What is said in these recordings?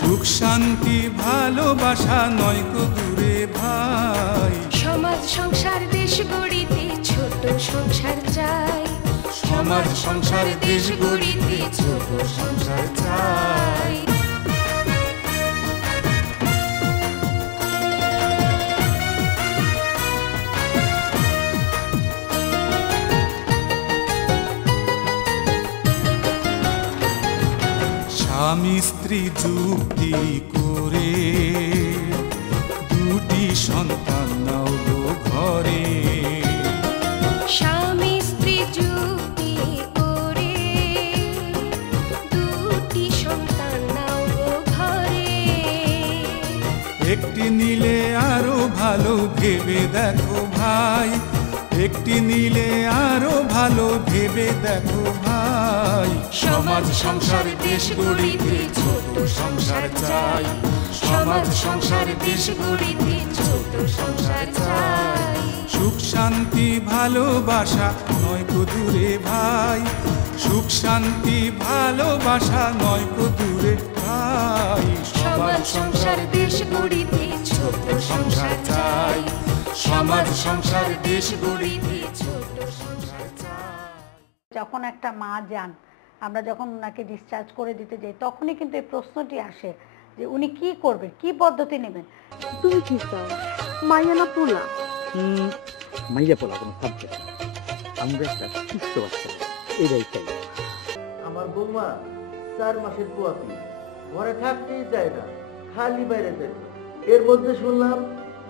সুখ শান্তি ভালোবাসা নয় কো দূরে ভাই। সমাজ সংসার দেশ গড়িতে ছোট সংসার চাই। সমাজ সংসার দেশ গড়িতে ছোট সংসার চাই। স্বামী স্ত্রী যুক্তি করে দুটি সন্তান নাও গো ঘরে। স্বামী স্ত্রী যুক্তি করে দুটি সন্তান নাও গো ঘরে। একটি নিলে আরো ভালো ভেবে দেখো ভাই। একটি নিলে আরো ভালো ভেবে দেখো ভাই। সমাজ সংসার দেশ গড়িতে ছোট সংসার চাই। সমাজ সংসার দেশ গড়িতে ছোট সংসার চাই। সুখ শান্তি ভালোবাসা নয় কো দূরে ভাই। সুখ শান্তি ভালোবাসা নয় কো দূরে ভাই। সমাজ সংসার দেশ গড়িতে ছোট সংসার চাই। সমাজ সংসার দেশ গড়িতে ছোট সংসার চাই। যখন একটা মা যান, আমরা যখন ওনাকে ডিসচার্জ করে দিতে যাই, তখনই কিন্তু এই প্রশ্নটি আসে যে উনি কি করবেন, কি পদ্ধতি নেবেন। তুমি কি চাও, মাইয়া না পোলা? মাইয়া পোলা কোনো সাবজেক্ট না, আমরা একটা সুস্থ বাচ্চা এটাই চাই। আমার বৌমা 4 মাসের পোয়াতি, ঘরে থাকতেই চায় না, খালি বাইরে যায়। এর মধ্যে শুনলাম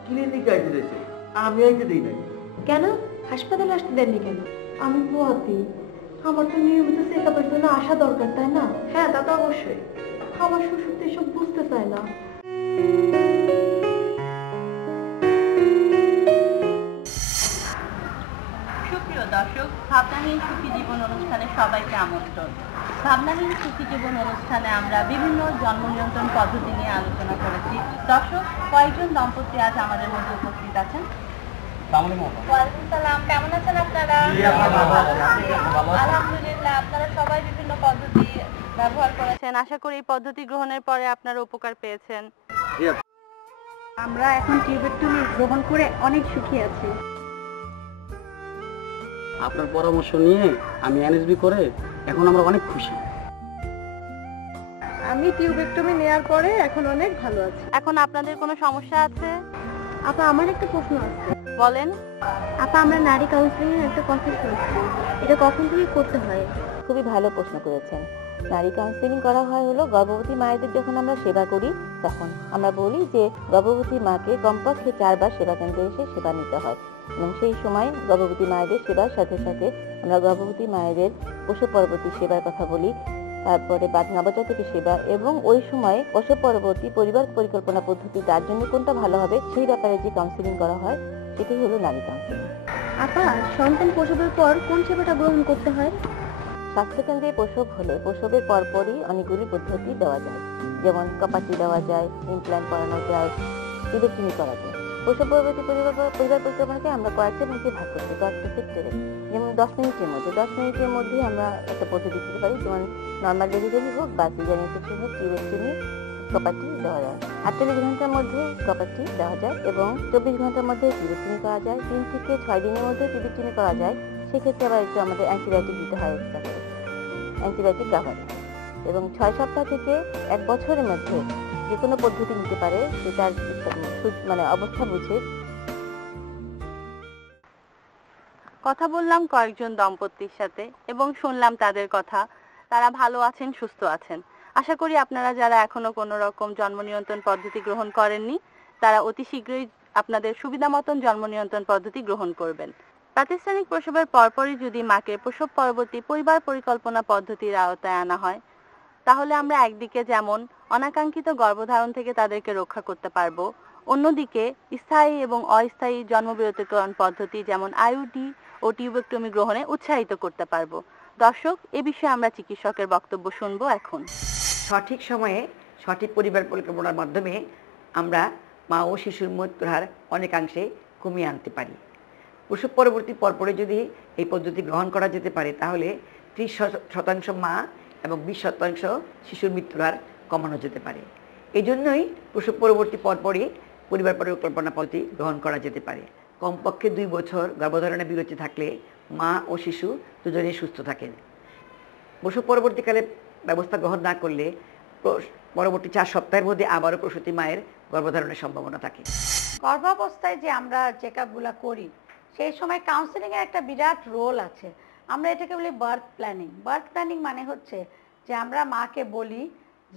ক্লিনিক আইতে দিয়েছে, আমি আইতে দিই নাই। কেন হাসপাতালে আসতে দেননি কেন? আমি পোয়াতি, আমার তো নিয়মিত চেকআপের জন্য আসা দরকার, তাই না? হ্যাঁ, তা তো অবশ্যই। আমার শ্বশুর তো এসব বুঝতে চায় না। সুপ্রিয় দর্শক, ভাবনাহীন সুখী জীবন অনুষ্ঠানে সবাইকে আমন্ত্রণ। ভাবনাহীন সুখী জীবন অনুষ্ঠানে আমরা বিভিন্ন জন্ম নিয়ন্ত্রণ পদ্ধতি নিয়ে আলোচনা করেছি। দর্শক, কয়েকজন দম্পতি আজ আমাদের মধ্যে উপস্থিত আছেন। ওয়ালাইকুম সালাম, কেমন আছেন আপনারা? আলহামদুলিল্লাহ, আপনারা সবাই বিভিন্ন পদ্ধতি ব্যবহার করেছেন। আশা করি এই পদ্ধতি গ্রহণের পরে আপনারা উপকার পেয়েছেন। আমরা এখন টিউবেক্টমি গ্রহণ করে অনেক সুখী আছি। আপনার পরামর্শ নিয়ে আমি এনএসবি করে এখন আমরা অনেক খুশি। আমি টিউবেক্টমি নেওয়ার পরে এখন অনেক ভালো আছি। এখন আপনাদের কোনো সমস্যা আছে? আপা, আমার একটা প্রশ্ন আছে। বলেন। আপা, আমরা নারী কাউন্সিলিং এর একটা কথা শুনছি, এটা কখন থেকে করতে হয়? খুবই ভালো প্রশ্ন করেছেন। নারী কাউন্সিলিং করা হয় হলো গর্ভবতী মায়েদের যখন আমরা সেবা করি তখন আমরা বলি যে গর্ভবতী মাকে কমপক্ষে 4 বার সেবা কেন্দ্রে এসে সেবা নিতে হয়, এবং সেই সময় গর্ভবতী মায়েদের সেবার সাথে সাথে আমরা গর্ভবতী মায়েদের প্রসব পরবর্তী সেবার কথা বলি, তারপরে নবজাতকের সেবা, এবং ওই সময় প্রসব পরবর্তী পরিবার পরিকল্পনা পদ্ধতি তার জন্য কোনটা ভালো হবে সেই ব্যাপারে যে কাউন্সিলিং করা হয় সেটাই হলো নারী কাউন্সিলিং। আপা, সন্তান প্রসবের পর কোন সেবাটা গ্রহণ করতে হয়? স্বাস্থ্যকেন্দ্রে প্রসব হলে প্রসবের পরপরই অনেকগুলি পদ্ধতি দেওয়া যায়, যেমন কপাটি দেওয়া যায়, ইমপ্ল্যান্ট করানো যায়, টিউবেক্টমি করা যায়। প্রসব পরবর্তী পরিবার পরিকল্পনাকে আমরা কয়েকটা ভাগে ভাগ করতে, কয়েকটা সেক্টরে। যেমন 10 মিনিটের মধ্যে আমরা একটা পদ্ধতি দিতে পারি, যেমন নর্মাল ডেলিভারি হোক বা সিজারিয়ান সেকশন হোক, টিউবেক্টমি, কপাটি দেওয়া যায়। 48 ঘন্টার মধ্যে কপাটি দেওয়া যায় এবং 24 ঘন্টার মধ্যে টিউবেক্টমি করা যায়। 3 থেকে 6 দিনের মধ্যে টিউবেক্টমি করা যায়। সেক্ষেত্রে আবার একটু আমাদের অ্যান্টিবায়োটিক দিতে হয় এক্সট্রা করে, অ্যান্টিবায়োটিক ব্যবহার। এবং 6 সপ্তাহ থেকে 1 বছরের মধ্যে যে কোনো পদ্ধতি নিতে পারে, সেটার মানে অবস্থা বুঝে। কথা বললাম কয়েকজন দম্পতির সাথে এবং শুনলাম তাদের কথা। তারা ভালো আছেন, সুস্থ আছেন। আশা করি আপনারা যারা এখনো কোনো রকম জন্ম নিয়ন্ত্রণ পদ্ধতি গ্রহণ করেননি, তারা অতি শীঘ্রই আপনাদের সুবিধা মতন জন্ম নিয়ন্ত্রণ পদ্ধতি গ্রহণ করবেন। প্রাতিষ্ঠানিক প্রসবের পরপরই যদি মাকে প্রসব পরবর্তী পরিবার পরিকল্পনা পদ্ধতির আওতায় আনা হয়, তাহলে আমরা একদিকে যেমন অনাকাঙ্ক্ষিত গর্ভধারণ থেকে তাদেরকে রক্ষা করতে পারবো, অন্যদিকে স্থায়ী এবং অস্থায়ী জন্মবিরতিকরণ পদ্ধতি যেমন আইইউডি ও টিউবেক্টমি গ্রহণে উৎসাহিত করতে পারবো। দর্শক, এ বিষয়ে আমরা চিকিৎসকের বক্তব্য শুনবো এখন। সঠিক সময়ে সঠিক পরিবার পরিকল্পনার মাধ্যমে আমরা মা ও শিশুর মৃত্যুর হার অনেকাংশে কমিয়ে আনতে পারি। প্রসব পরবর্তী পরপরে যদি এই পদ্ধতি গ্রহণ করা যেতে পারে, তাহলে 30% মা এবং 20% শিশুর মৃত্যুর হার কমানো যেতে পারে। এই জন্যই প্রসব পরবর্তী পরপরই পরিবার পরিকল্পনা পদ্ধতি গ্রহণ করা যেতে পারে। কমপক্ষে 2 বছর গর্ভধারণে বিরতি থাকলে মা ও শিশু দুজনেই সুস্থ থাকেন। প্রসব পরবর্তীকালে ব্যবস্থা গ্রহণ না করলে পরবর্তী 4 সপ্তাহের মধ্যে আবারও প্রসূতি মায়ের গর্ভধারণের সম্ভাবনা থাকে। গর্ভাবস্থায় যে আমরা চেক আপগুলো করি সেই সময় কাউন্সেলিংয়ের একটা বিরাট রোল আছে। আমরা এটাকে বলি বার্থ প্ল্যানিং। বার্থ প্ল্যানিং মানে হচ্ছে যে আমরা মাকে বলি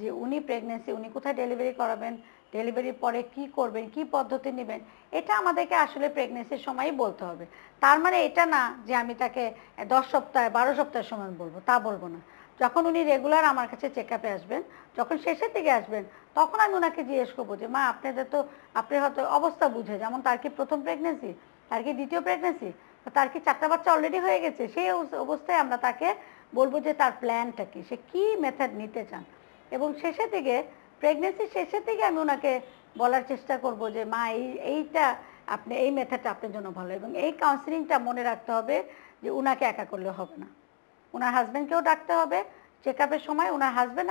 যে উনি প্রেগনেন্সি, উনি কোথায় ডেলিভারি করাবেন, ডেলিভারির পরে কি করবেন, কি পদ্ধতি নেবেন, এটা আমাদেরকে আসলে প্রেগনেন্সির সময়ই বলতে হবে। তার মানে এটা না যে আমি তাকে 10 সপ্তাহ 12 সপ্তাহের সময় বলবো, তা বলবো না। যখন উনি রেগুলার আমার কাছে চেক আপে আসবেন, যখন শেষের দিকে আসবেন, তখন আমি ওনাকে জিজ্ঞেস করবো যে মা আপনাদের তো আপনি হয়তো অবস্থা বুঝে, যেমন তার কি প্রথম প্রেগনেন্সি, তার কি দ্বিতীয় প্রেগনেন্সি, তার কি 4টা বাচ্চা অলরেডি হয়ে গেছে, সেই অবস্থায় আমরা তাকে বলবো যে তার প্ল্যানটা কি, সে কী মেথড নিতে চান। এবং শেষের দিকে প্রেগনেন্সির শেষের দিকে আমি ওনাকে বলার চেষ্টা করব যে মা এইটা আপনি এই মেথডটা আপনার জন্য ভালো। এবং এই কাউন্সিলিংটা মনে রাখতে হবে যে ওনাকে একা করলে হবে না, ওনার হাজব্যান্ডকেও ডাকতে হবে। চেক আপের সময় ওনার হাজব্যান্ড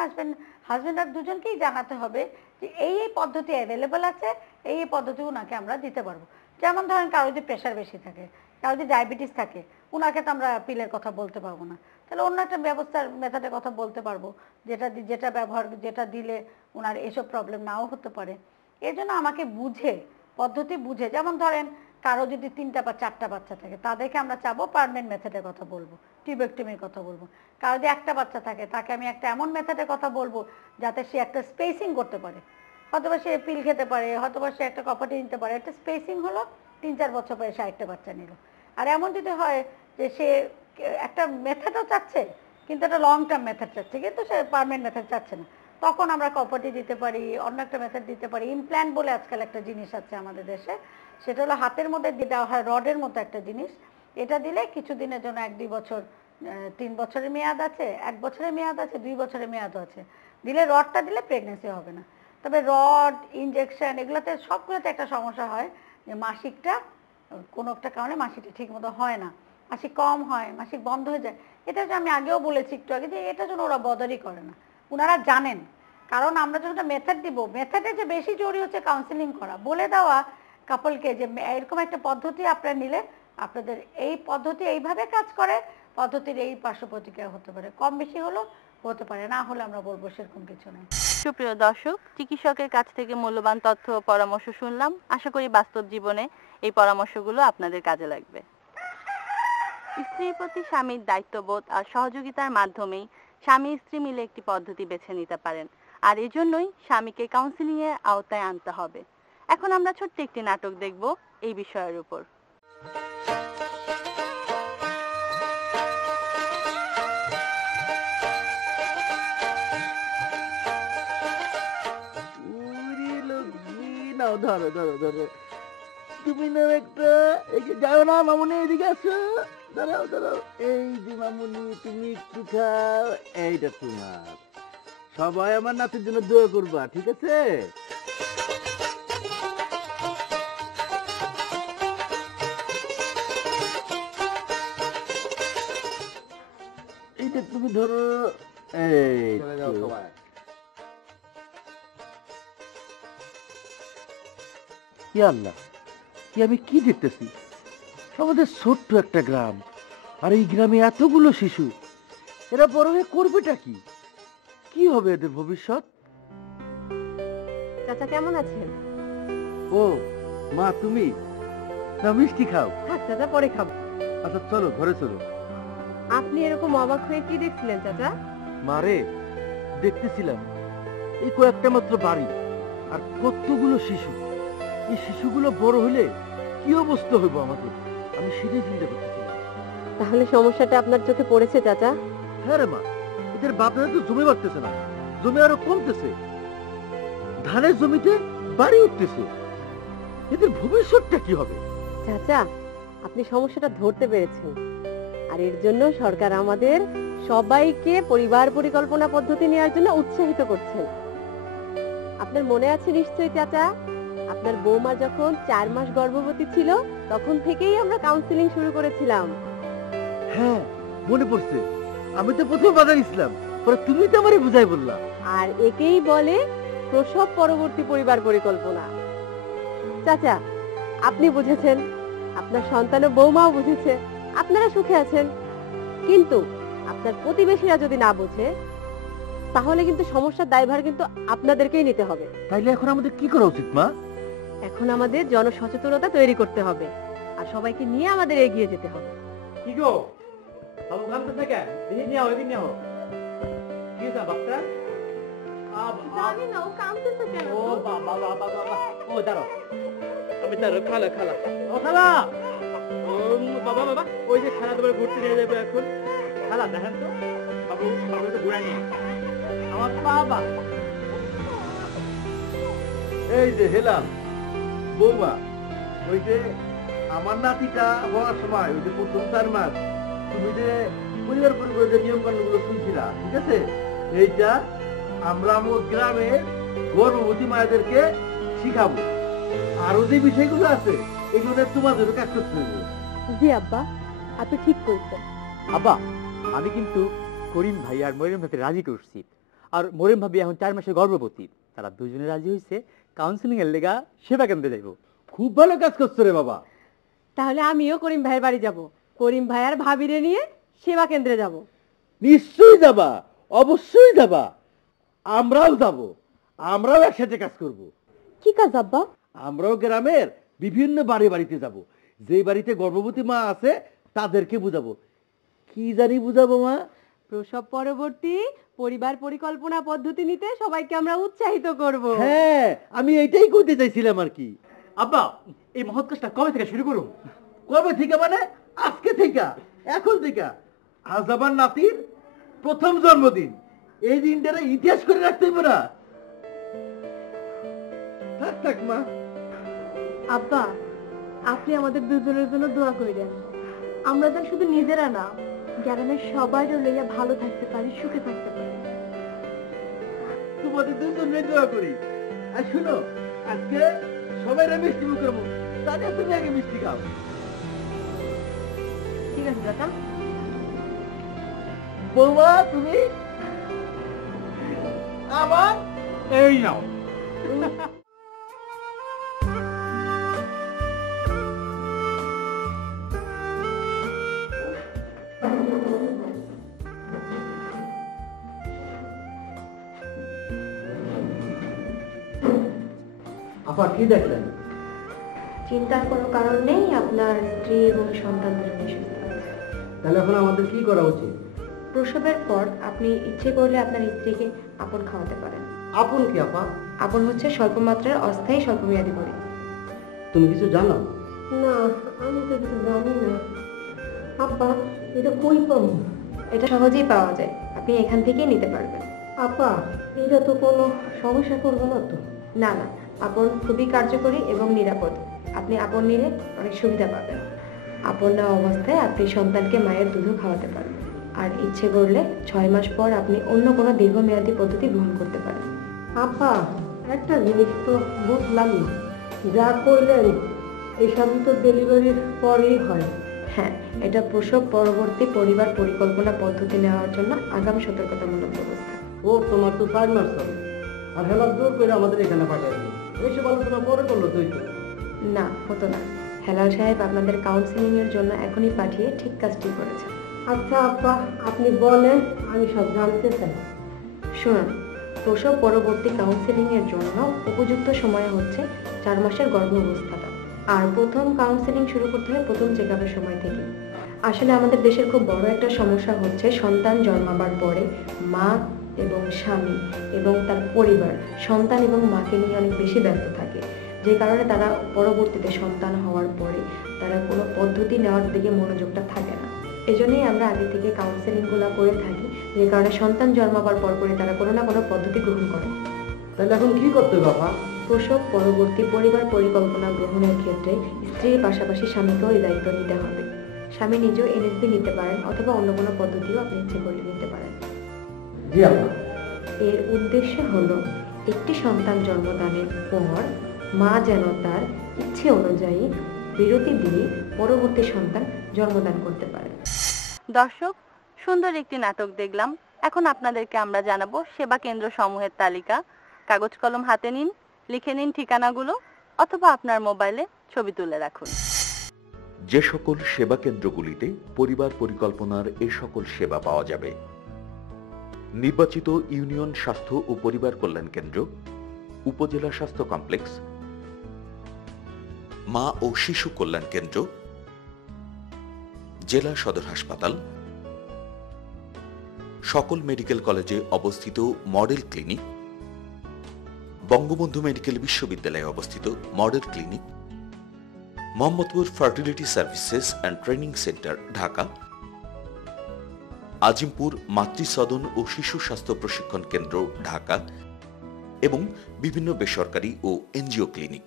আর দুজনকেই জানাতে হবে যে এই পদ্ধতি অ্যাভেলেবেল আছে, এই পদ্ধতি ওনাকে আমরা দিতে পারবো। যেমন ধরেন কারো যদি প্রেশার বেশি থাকে, কারো যদি ডায়াবেটিস থাকে, ওনাকে তো আমরা পিলের কথা বলতে পারবো না, তাহলে অন্য একটা ব্যবস্থার মেথডের কথা বলতে পারবো যেটা দিলে ওনার এসব প্রবলেম নাও হতে পারে। এই জন্য আমাকে পদ্ধতি বুঝে, যেমন ধরেন কারো যদি 3টা বা 4টা বাচ্চা থাকে তাদেরকে আমরা চাবো পার্মানেন্ট মেথডের কথা বলবো, টিউবেক্টমির কথা বলবো। কারো যদি 1টা বাচ্চা থাকে তাকে আমি একটা এমন মেথডের কথা বলবো যাতে সে একটা স্পেসিং করতে পারে, হয়তোবা সে পিল খেতে পারে, হয়তোবা সে একটা কপাটি নিতে পারে, একটা স্পেসিং হলো 3-4 বছর পরে সে একটা বাচ্চা নিল। আর এমন যদি হয় যে সে একটা মেথডও চাচ্ছে কিন্তু একটা লং টার্ম মেথড চাচ্ছে, কিন্তু সে পার্মানেন্ট মেথড চাচ্ছে না, তখন আমরা কপাটি দিতে পারি, অন্য একটা মেথড দিতে পারি। ইমপ্ল্যান্ট বলে আজকাল একটা জিনিস আছে আমাদের দেশে, সেটা হলো হাতের মধ্যে দিয়ে দেওয়া হয়, রডের মতো একটা জিনিস। এটা দিলে কিছুদিনের জন্য 1-2 বছর, 3 বছরের মেয়াদ আছে, 1 বছরের মেয়াদ আছে, 2 বছরের মেয়াদও আছে। রডটা দিলে প্রেগনেন্সি হবে না। তবে রড, ইনজেকশন এগুলোতে সবগুলোতে একটা সমস্যা হয় যে মাসিকটা কোনো একটা কারণে মাসিকটা ঠিক মতো হয় না, মাসিক কম হয়, মাসিক বন্ধ হয়ে যায়। এটা যে আমি আগেও বলেছি একটু আগে যে এটার জন্য ওরা বদরই করে না, ওনারা জানেন। কারণ আমরা যখন মেথড দিব, মেথডে যে বেশি জরুরি হচ্ছে কাউন্সিলিং করা, বলে দেওয়া কাপলকে যে এরকম একটা পদ্ধতি আপনারা নিলে আপনাদের এই পদ্ধতি এইভাবে কাজ করে, পদ্ধতির এই পার্শ্ব প্রতিক্রিয়া হতে পারে, কম বেশি হলো হতে পারে, না হলে আমরা বলবো সেরকম কিছু নেই। সুপ্রিয় দর্শক, চিকিৎসকের কাছ থেকে মূল্যবান তথ্য ও পরামর্শ শুনলাম। আশা করি বাস্তব জীবনে এই পরামর্শগুলো আপনাদের কাজে লাগবে। স্ত্রীর প্রতি স্বামীর দায়িত্ববোধ আর সহযোগিতার মাধ্যমেই স্বামী স্ত্রী মিলে একটি পদ্ধতি বেছে নিতে পারেন, আর এজন্যই স্বামীকে কাউন্সিলিং এর আওতায় আনতে হবে। এখন আমরা ছোট্ট একটি নাটক দেখব এই বিষয়ের উপর। ধরো ধরো ধরো, তুমি না একটা যাও না মামুনি, এদিকে আসো, দাঁড়াও দাঁড়াও, এই যে মামুনি তুমি একটু খাও, এইটা তোমার। সবাই আমার নাতির জন্য দোয়া করবা, ঠিক আছে? এইটা তুমি ধরো, এই আল্লাহ, কি আমি কি দেখতেছি? আমাদের ছোট্ট একটা গ্রাম, আর এই গ্রামে এতগুলো শিশু, এরা বড় হয়ে করবেটা কি? কি হবে এদের ভবিষ্যৎ? চাচা কেমন আছেন? ও মা, তুমি না মিষ্টি খাও? হ্যাঁ চাচা, পরে খাবো। আচ্ছা চলো, ঘরে চলো। আপনি এরকম অবাক হয়ে কি দেখছিলেন চাচা? মারে, দেখতেছিলাম এই কয়েকটা মাত্র বাড়ি আর কতগুলো শিশু, এই শিশুগুলো বড় হলে কি অবস্থা হইব আমাদের, আমি সেটাই চিন্তা করতেছিলাম। তাহলে সমস্যাটা আপনার চোখে পড়েছে চাচা? হ্যাঁ রে মা, এদের বাপরা তো জমি বাড়তেছে না, জমি আরো কমতেছে, ধানের জমিতে বাড়ি উঠতেছে, এদের ভবিষ্যৎটা কি হবে? চাচা, আপনি সমস্যাটা ধরতে পেরেছেন, আর এর জন্য সরকার আমাদের সবাইকে পরিবার পরিকল্পনা পদ্ধতি নেওয়ার জন্য উৎসাহিত করছেন। আপনার মনে আছে নিশ্চয়ই চাচা, আপনার বৌমা যখন 4 মাস গর্ভবতী ছিল তখন থেকেই আমরা কাউন্সিলিং শুরু করেছিলাম। হ্যাঁ মনে পড়ছে, আমি তো প্রথমে বাধা দিছিলাম, পরে তুমি তো আমারে বুঝাই বললা। আর একেই বলে প্রসব পরবর্তী পরিবার পরিকল্পনা। চাচা, আপনি বুঝেছেন, আপনার সন্তান ও বৌমাও বুঝেছে, আপনারা সুখে আছেন, কিন্তু আপনার প্রতিবেশীরা যদি না বুঝে তাহলে কিন্তু সমস্যার দায়ভার কিন্তু আপনাদেরকেই নিতে হবে। তাইলে এখন আমাদের কি করা উচিত মা? এখন আমাদের জনসচেতনতা তৈরি করতে হবে আর সবাইকে নিয়ে আমাদের এগিয়ে যেতে হবে। কি গো বাবু কামতে থেকে দিদি নিয়ে ওই দিন নিয়ে কি দা বাচ্চা জানি না ও কামতেছে কেন। ও বাবা বাবা বাবা ও দাঁড়াও আমি তার খালা খালা ও খালা ও বাবা বাবা ওই যে খালা তোমার ঘুরতে নিয়ে যাবে এখন। খালা দেখেন তো বাবু বাবু তো ঘুরাই নিয়ে আমার বাবা। এই যে হেলাল বৌমা, ওই যে আমার নাতিটা হওয়ার সময় ওই যে প্রথম 4 মাস তুমি যে পরিবার পরিবারের নিয়ম কানুনগুলো শুনছিলা, ঠিক আছে? এইটা আমরা আমার গ্রামের গর্ভবতী মায়েদেরকে শিখাবো। আরো যে বিষয়গুলো আছে এগুলো তোমাদেরও কাজ করতে হবে। জি আব্বা, আপনি ঠিক করেছেন। আব্বা, আমি কিন্তু করিম ভাই আর মরিয়ম ভাইকে রাজি করছি, আর মরিয়ম ভাবি এখন 4 মাসের গর্ভবতী। তারা দুজনে রাজি হয়েছে কাউন্সিলিং এর লেগা সেবা কেন্দ্রে যাইব। খুব ভালো কাজ করছো রে বাবা। তাহলে আমিও করিম ভাইয়ের বাড়ি যাব, করিম ভাই আর ভাবিরে নিয়ে সেবা কেন্দ্রে যাব। নিশ্চয়ই যাবা, অবশ্যই যাবা। আমরাও যাব, আমরাও একসাথে কাজ করব। কি কাজ আব্বা? আমরাও গ্রামের বিভিন্ন বাড়িতে যাব, যে বাড়িতে গর্ভবতী মা আছে তাদেরকে বুঝাবো। কি জানি বুঝাবো মা? প্রসব পরবর্তী পরিবার পরিকল্পনা পদ্ধতি নিতে সবাইকে আমরা উৎসাহিত করব। হ্যাঁ, আমি এইটাই করতে চাইছিলাম আর কি। আব্বা, এই মহৎ কাজটা কবে থেকে শুরু করুন? কবে থেকে মানে? আজকে থেকে, এখন থেকে। আজ আমার নাতির প্রথম জন্মদিন, এই দিনটারে ইতিহাস করে রাখতে হবে না? থাক থাক মা। আব্বা, আপনি আমাদের দুজনের জন্য দোয়া করেন। আমরা যেন শুধু নিজেরা না, গ্রামের সবাই লইয়া ভালো থাকতে পারি, সুখে থাকতে পারি। তোমাদের দুজনে দোয়া করি। আর শুনো, আজকে সবাই মিষ্টি মুখ করবো, তাহলে তুমি আগে মিষ্টি খাও। ঠিক আছে দাদা। বৌমা, তুমি আমার এই নাও। আপা কি দেখলেন? চিন্তার কোনো কারণ নেই, আপনার স্ত্রী এবং সন্তান দুজনেই সুস্থ আছে। তাহলে এখন আমাদের কি করা উচিত? প্রসবের পর আপনি ইচ্ছে করলে আপনার স্ত্রীকে আপন খাওয়াতে পারেন। আপন কি আপা? আপন হচ্ছে স্বল্প মাত্রার অস্থায়ী স্বল্পমেয়াদী বড়ি। তুমি কিছু জানো? না, আমি তো কিছু জানি না। আপা, এটা কই পাবো? এটা সহজেই পাওয়া যায়, আপনি এখান থেকেই নিতে পারবেন। আপা, এটা তো কোনো সমস্যা করবো না তো? না না, আপন খুবই কার্যকরী এবং নিরাপদ। আপনি আপন নিলে অনেক সুবিধা পাবেন। আপন নেওয়া অবস্থায় আপনি সন্তানকে মায়ের দুধও খাওয়াতে পারবেন, আর ইচ্ছে করলে 6 মাস পর আপনি অন্য কোনো দীর্ঘমেয়াদী পদ্ধতি গ্রহণ করতে পারেন। আপা, একটা জিনিস তো বুঝলাম না, যা করলেন এইসব তো ডেলিভারির পরেই হয়। হ্যাঁ, এটা প্রসব পরবর্তী পরিবার পরিকল্পনা পদ্ধতি নেওয়ার জন্য আগাম সতর্কতামূলক ব্যবস্থা। ও, তোমার তো 4 মাস হবে, আর হেলা জোর করে আমাদের এখানে পাঠাইনি। এইসব আলোচনা পরে করলো তুই তো? না, হতো না। হেলাল সাহেব আপনাদের কাউন্সিলিং এর জন্য এখনই পাঠিয়ে ঠিক কাজটি করেছেন। আচ্ছা আপা, আপনি বলেন, আমি সব জানতে চাই। শুনুন, প্রসব পরবর্তী কাউন্সিলিং এর জন্য উপযুক্ত সময় হচ্ছে 4 মাসের গর্ভাবস্থাটা। আর প্রথম কাউন্সিলিং শুরু করতে হয় প্রথম চেকআপের সময় থেকে। আসলে আমাদের দেশের খুব বড় একটা সমস্যা হচ্ছে সন্তান জন্মাবার পরে মা এবং স্বামী এবং তার পরিবার সন্তান এবং মাকে নিয়ে অনেক বেশি ব্যস্ত থাকে, যে কারণে তারা পরবর্তীতে সন্তান হওয়ার পরে তারা কোনো পদ্ধতি নেওয়ার দিকে মনোযোগটা থাকে না। এজন্যই আমরা আগে থেকে কাউন্সেলিংগুলো করে থাকি, যে কারণে সন্তান জন্মাবার পরপরই তারা কোনো না কোনো পদ্ধতি গ্রহণ করে। তাহলে এখন কি করতে হবে বাবা? প্রসব পরবর্তী পরিবার পরিকল্পনা গ্রহণের ক্ষেত্রে স্ত্রীর পাশাপাশি স্বামীকেও এই দায়িত্ব নিতে হবে। স্বামী নিজেও এনএসবি নিতে পারেন অথবা অন্য কোনো পদ্ধতিও আপনি ইচ্ছে করলে নিতে পারেন। জি আপা। এর উদ্দেশ্য হলো একটি সন্তান জন্মদানের পর মা যেন তার ইচ্ছে অনুযায়ী বিরতি দিয়ে পরবর্তী সন্তান জন্মদান করতে পারে। দর্শক, সুন্দর একটি নাটক দেখলাম। এখন আপনাদেরকে আমরা জানাবো সেবা কেন্দ্র সমূহের তালিকা। কাগজ কলম হাতে নিন, লিখে নিন ঠিকানাগুলো, অথবা আপনার মোবাইলে ছবি তুলে রাখুন। যে সকল সেবা কেন্দ্রগুলিতে পরিবার পরিকল্পনার এ সকল সেবা পাওয়া যাবে: নির্বাচিত ইউনিয়ন স্বাস্থ্য ও পরিবার কল্যাণ কেন্দ্র, উপজেলা স্বাস্থ্য কমপ্লেক্স, মা ও শিশু কল্যাণ কেন্দ্র, জেলা সদর হাসপাতাল, সকল মেডিকেল কলেজে অবস্থিত মডেল ক্লিনিক, বঙ্গবন্ধু মেডিকেল বিশ্ববিদ্যালয়ে অবস্থিত model clinic, Mohammadpur fertility services and training centre Dhaka, Azimpur মাতৃসদন ও শিশু স্বাস্থ্য প্রশিক্ষণ কেন্দ্র ঢাকা এবং বিভিন্ন বেসরকারি ও এনজিও ক্লিনিক।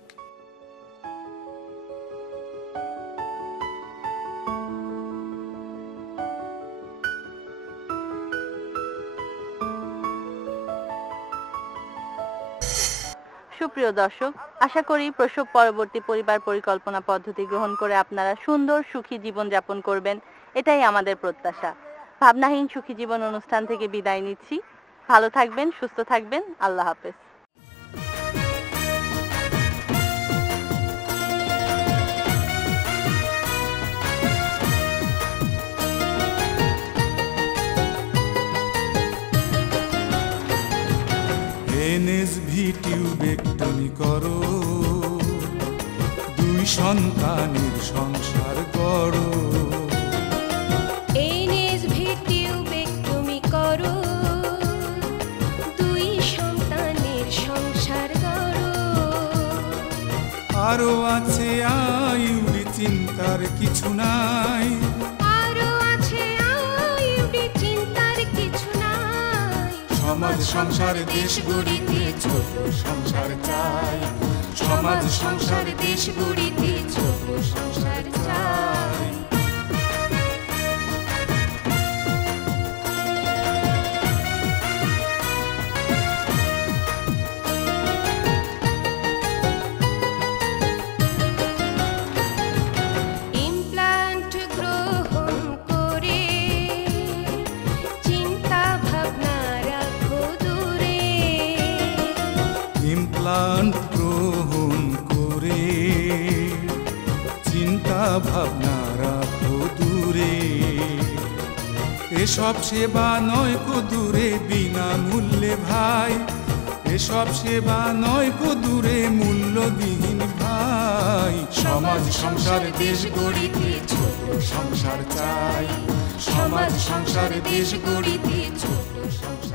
সুপ্রিয় দর্শক, আশা করি প্রসব পরবর্তী পরিবার পরিকল্পনা পদ্ধতি গ্রহণ করে আপনারা সুন্দর সুখী জীবন যাপন করবেন, এটাই আমাদের প্রত্যাশা। ভাবনাহীন সুখী জীবন অনুষ্ঠান থেকে বিদায় নিচ্ছি। ভালো থাকবেন, সুস্থ থাকবেন। আল্লাহ হাফেজ। এনএসভি টিউবেক্টমি করো, 2 সন্তানের সংসার গড়ো। এনএসভি টিউবেক্টমি করো, 2 সন্তানের সংসার গড়ো। আরো আছে আইউডি, চিন্তার কিছু নাই। আরো আছে আইউডি, চিন্তার কিছু নাই। সমাজ সংসার দেশ গড়িতে ছোট সংসার চাই। সমাজ সংসার দেশ গড়িতে ছোট সংসার চাই। ইমপ্ল্যান্ট গ্রহণ করে চিন্তা ভাবনা রাখো দূরে। ইমপ্লান্ট গ্রহণ করে চিন্তা ভাবনা রাখো দূরে। এসব সেবা নয় কো দূরে বিনামূল্যে ভাই। এসব সেবা নয় কো দূরে মূল্যবিহীন ভাই। সমাজ সংসার দেশ গড়িতে ছোট সংসার চাই। সমাজ সংসার দেশ গড়িতে ছোট সংসার